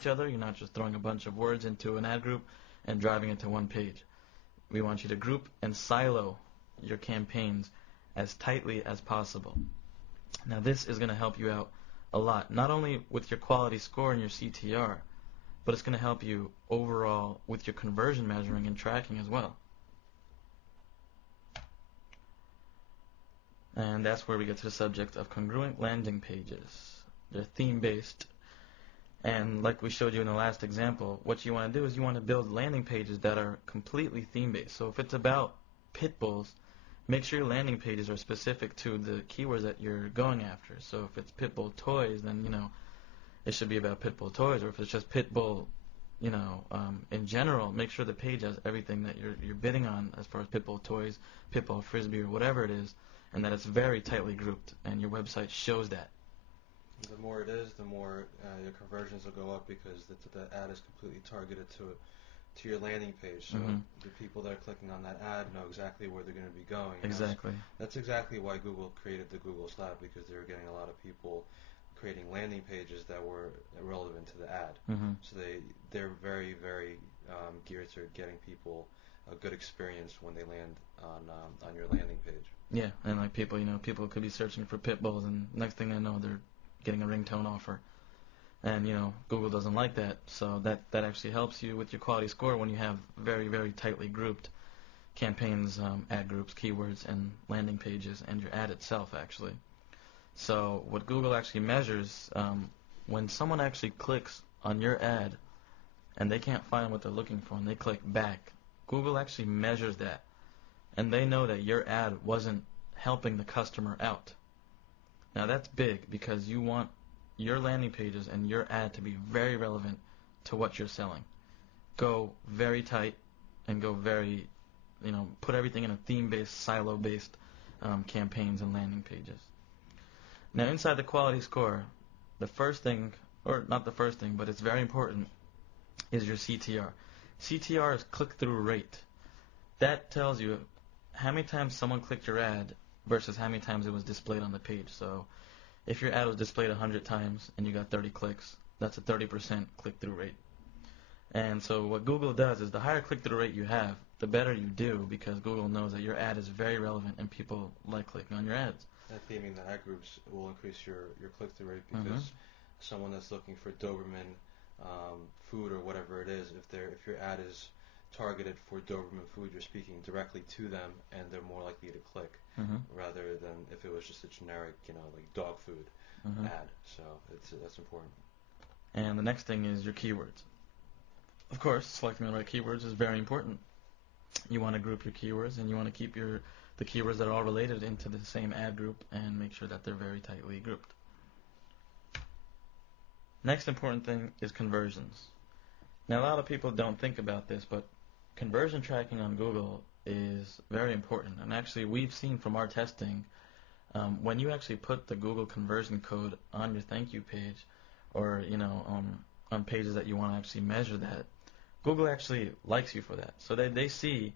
each other. You're not just throwing a bunch of words into an ad group and driving it to one page. We want you to group and silo your campaigns as tightly as possible. Now this is going to help you out a lot, not only with your quality score and your CTR, but it's going to help you overall with your conversion measuring and tracking as well. And that's where we get to the subject of congruent landing pages. They're theme-based, and like we showed you in the last example, what you want to do is you want to build landing pages that are completely theme-based. So if it's about pit bulls, make sure your landing pages are specific to the keywords that you're going after. So if it's pit bull toys, then it should be about pit bull toys. Or if it's just pit bull, in general, make sure the page has everything that you're bidding on as far as pit bull toys, pit bull frisbee, or whatever it is, and that it's very tightly grouped, and your website shows that. The more it is, the more your conversions will go up, because the ad is completely targeted to your landing page. So the people that are clicking on that ad know exactly where they're going to be going. Exactly. That's exactly why Google created the Google Slab, because they were getting a lot of people creating landing pages that were relevant to the ad. So they're very, very geared to getting people a good experience when they land on your landing page. Yeah, and like people could be searching for pit bulls, and next thing they know, they're getting a ringtone offer. And Google doesn't like that, so that actually helps you with your quality score when you have very, very tightly grouped campaigns, ad groups, keywords, and landing pages, and your ad itself actually. So what Google actually measures, when someone actually clicks on your ad and they can't find what they're looking for and they click back, Google actually measures that, and they know that your ad wasn't helping the customer out. Now that's big, because you want your landing pages and your ad to be very relevant to what you're selling. Go very tight and go very, put everything in a theme-based, silo-based campaigns and landing pages. Now inside the quality score, the first thing, or not the first thing, but it's very important, is your CTR. CTR is click-through rate. That tells you how many times someone clicked your ad versus how many times it was displayed on the page. So if your ad was displayed 100 times and you got 30 clicks, that's a 30% click-through rate. And so what Google does is the higher click-through rate you have, the better you do, because Google knows that your ad is very relevant and people like clicking on your ads. That theming the ad groups will increase your click-through rate, because someone that's looking for Doberman food or whatever it is, if your ad is targeted for Doberman food, you're speaking directly to them, and they're more likely to click rather than if it was just a generic, like dog food ad. So that's important. And the next thing is your keywords. Of course, selecting the right keywords is very important. You want to group your keywords, and you want to keep the keywords that are all related into the same ad group and make sure that they're very tightly grouped. Next important thing is conversions. Now a lot of people don't think about this, but conversion tracking on Google is very important. And actually we've seen from our testing, when you actually put the Google conversion code on your thank you page, or on pages that you want to actually measure that, Google actually likes you for that. So they see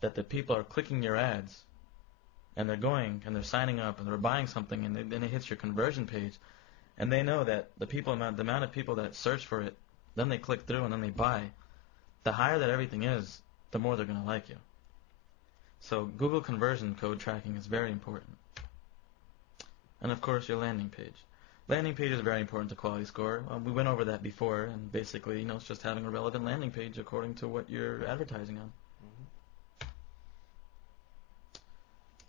that the people are clicking your ads, and they're going and they're signing up and they're buying something, and then it hits your conversion page, and they know that the amount of people that search for it, then they click through and then they buy, the higher that everything is, the more they're going to like you. So Google conversion code tracking is very important. And of course, your landing page. Landing page is very important to quality score. We went over that before, and basically, it's just having a relevant landing page according to what you're advertising on.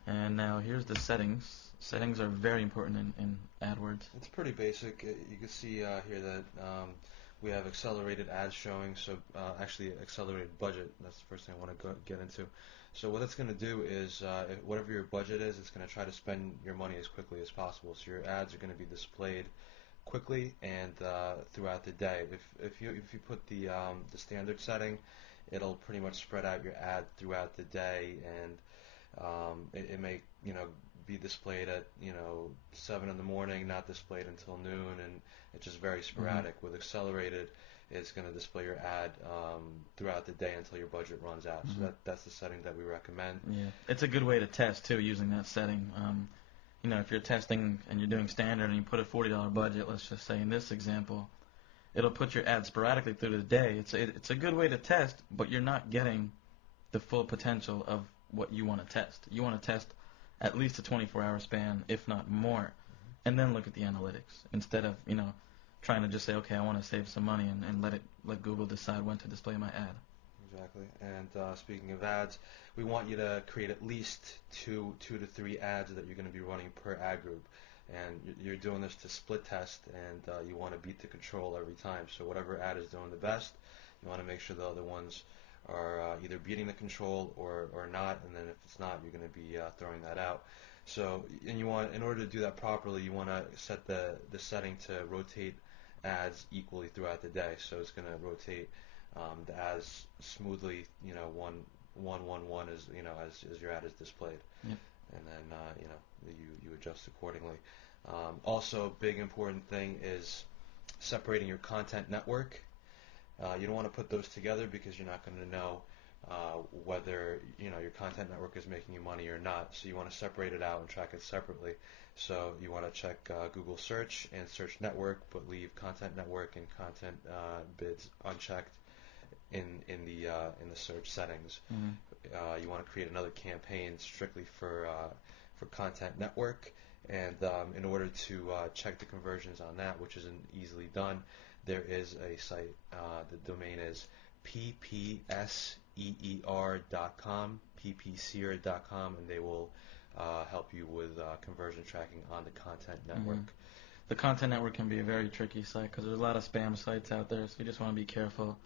And now here's the settings. Settings are very important in AdWords. It's pretty basic. You can see here that we have accelerated ads showing, so actually accelerated budget. That's the first thing I want to get into. So what it's going to do is, whatever your budget is, it's going to try to spend your money as quickly as possible. So your ads are going to be displayed quickly and throughout the day. If you put the standard setting, it'll pretty much spread out your ad throughout the day, and it may be displayed at 7 in the morning, not displayed until noon, and it's just very sporadic. With accelerated, it's going to display your ad throughout the day until your budget runs out. So that's the setting that we recommend. Yeah, it's a good way to test too, using that setting. If you're testing and you're doing standard and you put a $40 budget, let's just say in this example, it'll put your ads sporadically through the day. It's a good way to test, but you're not getting the full potential of what you want to test. You want to test at least a 24-hour span, if not more, and then look at the analytics instead of trying to just say, okay, I want to save some money and let Google decide when to display my ad. Exactly. And speaking of ads, we want you to create at least two to three ads that you're going to be running per ad group. And you're doing this to split test, and you want to beat the control every time. So whatever ad is doing the best, you want to make sure the other ones are either beating the control or not. And then if it's not, you're going to be throwing that out. So, and in order to do that properly, you want to set the setting to rotate ads equally throughout the day. So it's going to rotate the ads smoothly, one as your ad is displayed. Yep. And then you adjust accordingly. Also, big important thing is separating your content network. You don't want to put those together because you're not going to know whether your content network is making you money or not. So you want to separate it out and track it separately. So you want to check Google Search and Search Network, but leave Content Network and Content Bids unchecked in the search settings. Mm-hmm. You want to create another campaign strictly for Content Network, and in order to check the conversions on that, which isn't easily done, there is a site. The domain is ppseer.com, ppseer.com, and they will help you with conversion tracking on the Content Network. Mm-hmm. The Content Network can be a very tricky site because there's a lot of spam sites out there, so you just want to be careful.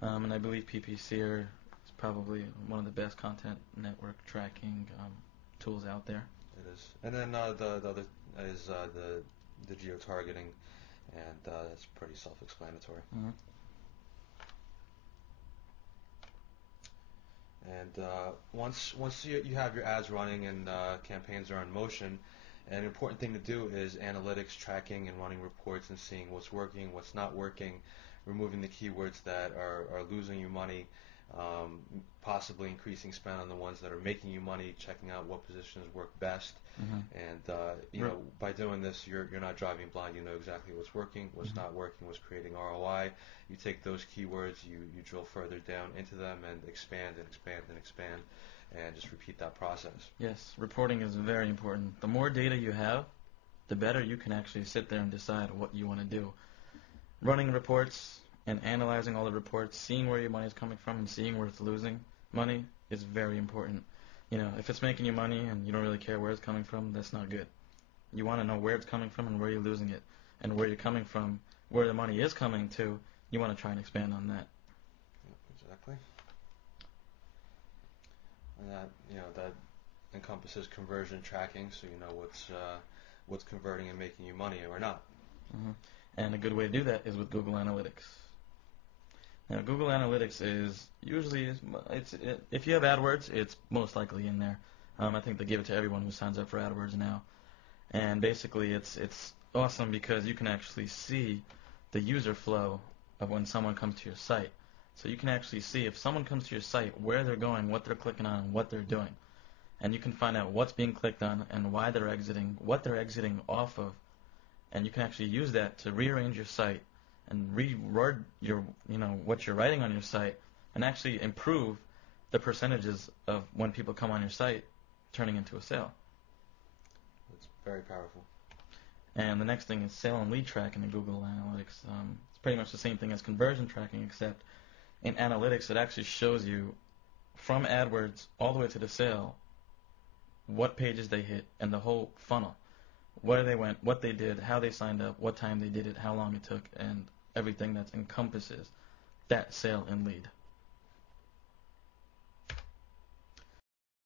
And I believe PPC is probably one of the best content network tracking tools out there. It is. And then the other is the geo-targeting, and that's pretty self-explanatory. Mm-hmm. And once you have your ads running and campaigns are in motion, an important thing to do is analytics tracking and running reports and seeing what's working, what's not working, removing the keywords that are losing you money, possibly increasing spend on the ones that are making you money, checking out what positions work best. Mm-hmm. And by doing this, you're not driving blind. You know exactly what's working, what's not working, what's creating ROI. You take those keywords, you drill further down into them and expand and expand and expand, and just repeat that process. Yes, reporting is very important. The more data you have, the better you can actually sit there and decide what you want to do. Running reports and analyzing all the reports, seeing where your money is coming from and seeing where it's losing money is very important. If it's making you money and you don't really care where it's coming from, that's not good. You want to know where it's coming from and where you're losing it, and where you're coming from, where the money is coming to. You want to try and expand on that. Exactly. And that encompasses conversion tracking, so you know what's converting and making you money or not. Mm-hmm. And a good way to do that is with Google Analytics. Now, Google Analytics is usually if you have AdWords, it's most likely in there. I think they give it to everyone who signs up for AdWords now. And basically, it's awesome because you can actually see the user flow of when someone comes to your site. So you can actually see if someone comes to your site, where they're going, what they're clicking on, and what they're doing. And you can find out what's being clicked on and why they're exiting, what they're exiting off of. And you can actually use that to rearrange your site and reword what you're writing on your site, and actually improve the percentages of when people come on your site turning into a sale. It's very powerful. And the next thing is sale and lead tracking in Google Analytics. It's pretty much the same thing as conversion tracking, except in Analytics it actually shows you from AdWords all the way to the sale what pages they hit and the whole funnel. Where they went, what they did, how they signed up, what time they did it, how long it took, and everything that encompasses that sale and lead.